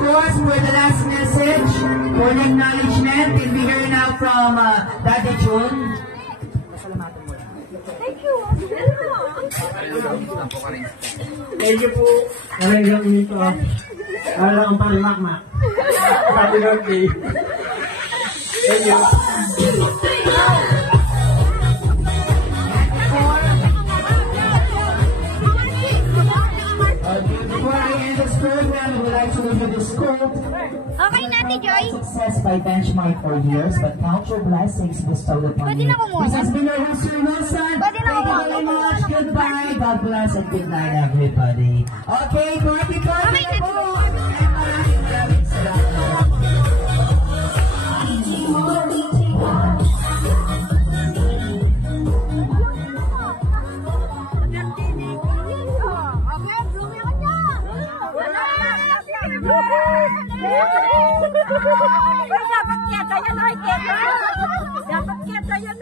course, for the last message, for the acknowledgement, can we hear now from Daddy June? Thank you. Thank you po. Talagang dito. Talagang parimakmak. Happy birthday. Thank you. Before I end this program, I would like to leave you this quote. Okay natin, Joy. Success by benchmark for years, but count your blessings bestowed upon you. This has been your host, Sir Wilson. Thank you very much. Goodbye. God bless and good night, everybody. Okay, party party na po. Maraming salamat. Dapat kita yan, Dapat kita yan,